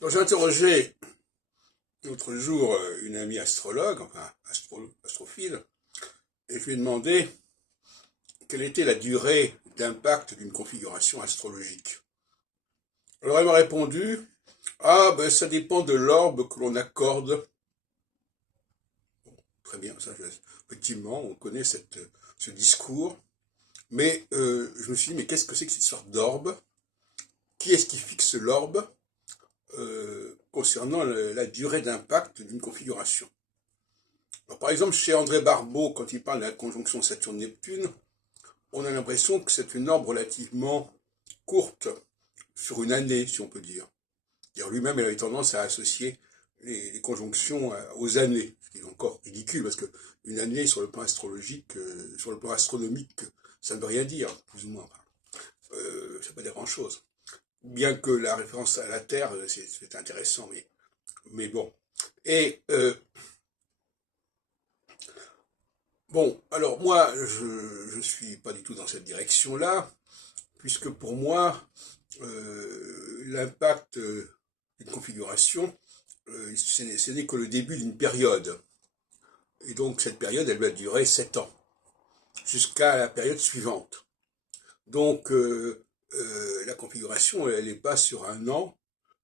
Alors, j'ai interrogé l'autre jour une amie astrologue, enfin astrophile, et je lui ai demandé quelle était la durée d'impact d'une configuration astrologique. Alors elle m'a répondu, ah ben ça dépend de l'orbe que l'on accorde. Très bien, ça, effectivement, on connaît ce discours, mais je me suis dit, mais qu'est-ce que c'est que cette histoire d'orbe? Qui est-ce qui fixe l'orbe concernant la durée d'impact d'une configuration? Alors, par exemple, chez André Barbeau, quand il parle de la conjonction Saturne-Neptune, on a l'impression que c'est une orbe relativement courte, sur une année, si on peut dire. Lui-même, il avait tendance à associer les conjonctions aux années, ce qui est encore ridicule, parce qu'une année, sur le plan astrologique, sur le plan astronomique, ça ne veut rien dire, plus ou moins. Ça ne veut pas dire grand-chose. Bien que la référence à la Terre, c'est intéressant, mais bon. Et bon, alors moi, je ne suis pas du tout dans cette direction-là, puisque pour moi, l'impact d'une configuration, ce n'est que le début d'une période. Et donc cette période, elle va durer 7 ans, jusqu'à la période suivante. Donc la configuration, elle n'est pas sur un an,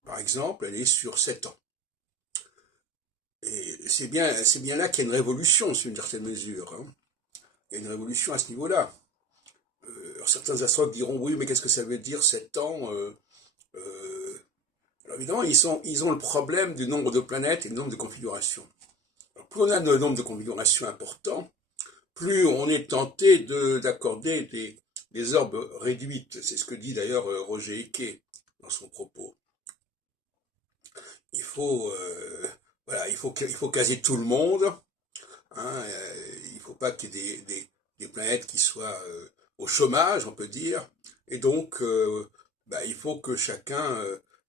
par exemple, elle est sur 7 ans. Et c'est bien là qu'il y a une révolution, sur une certaine mesure. Hein. Il y a une révolution à ce niveau-là. Alors certains astrologues diront, oui, mais qu'est-ce que ça veut dire 7 ans Alors évidemment, ils ont le problème du nombre de planètes et du nombre de configurations. Alors, plus on a le nombre de configurations important, plus on est tenté d'accorder des orbes réduites. C'est ce que dit d'ailleurs Roger Eke dans son propos. Il faut, voilà, il faut caser tout le monde. Hein, il ne faut pas qu'il y ait des planètes qui soient au chômage, on peut dire. Et donc, il faut que chacun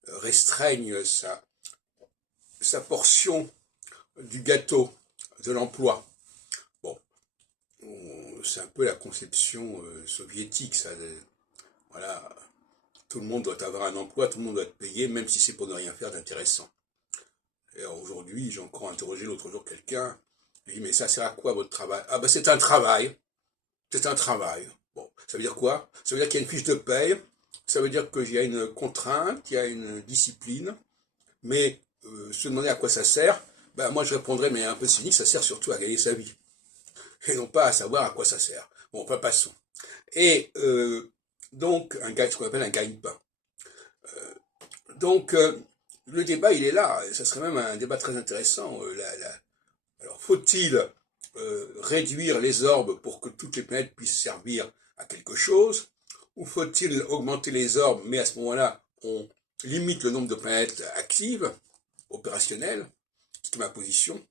restreigne sa portion du gâteau de l'emploi. Bon, c'est un peu la conception soviétique, ça. Voilà, tout le monde doit avoir un emploi, tout le monde doit être payé, même si c'est pour ne rien faire d'intéressant. Et aujourd'hui, j'ai encore interrogé l'autre jour quelqu'un, il dit, mais ça sert à quoi votre travail? Ah ben c'est un travail, c'est un travail. Bon, ça veut dire quoi? Ça veut dire qu'il y a une fiche de paye, ça veut dire qu'il y a une contrainte, il y a une discipline, mais se demander à quoi ça sert, ben moi je répondrais, mais un peu cynique, ça sert surtout à gagner sa vie, et non pas à savoir à quoi ça sert. Bon, enfin passons. Et donc, ce qu'on appelle un gagne-pain. Donc, le débat, il est là. Ça serait même un débat très intéressant. Alors, faut-il réduire les orbes pour que toutes les planètes puissent servir à quelque chose? Ou faut-il augmenter les orbes, mais à ce moment-là, on limite le nombre de planètes actives, opérationnelles? C'est ma position.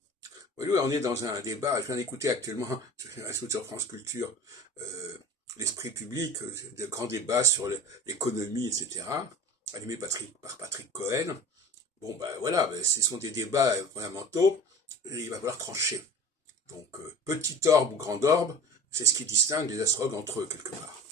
Oui, on est dans un débat. Je viens d'écouter actuellement sur France Culture l'esprit public, de grands débats sur l'économie, etc., animé par Patrick Cohen. Bon, ben voilà, ce sont des débats fondamentaux, et il va falloir trancher. Donc, petit orbe ou grand orbe, c'est ce qui distingue les astrologues entre eux, quelque part.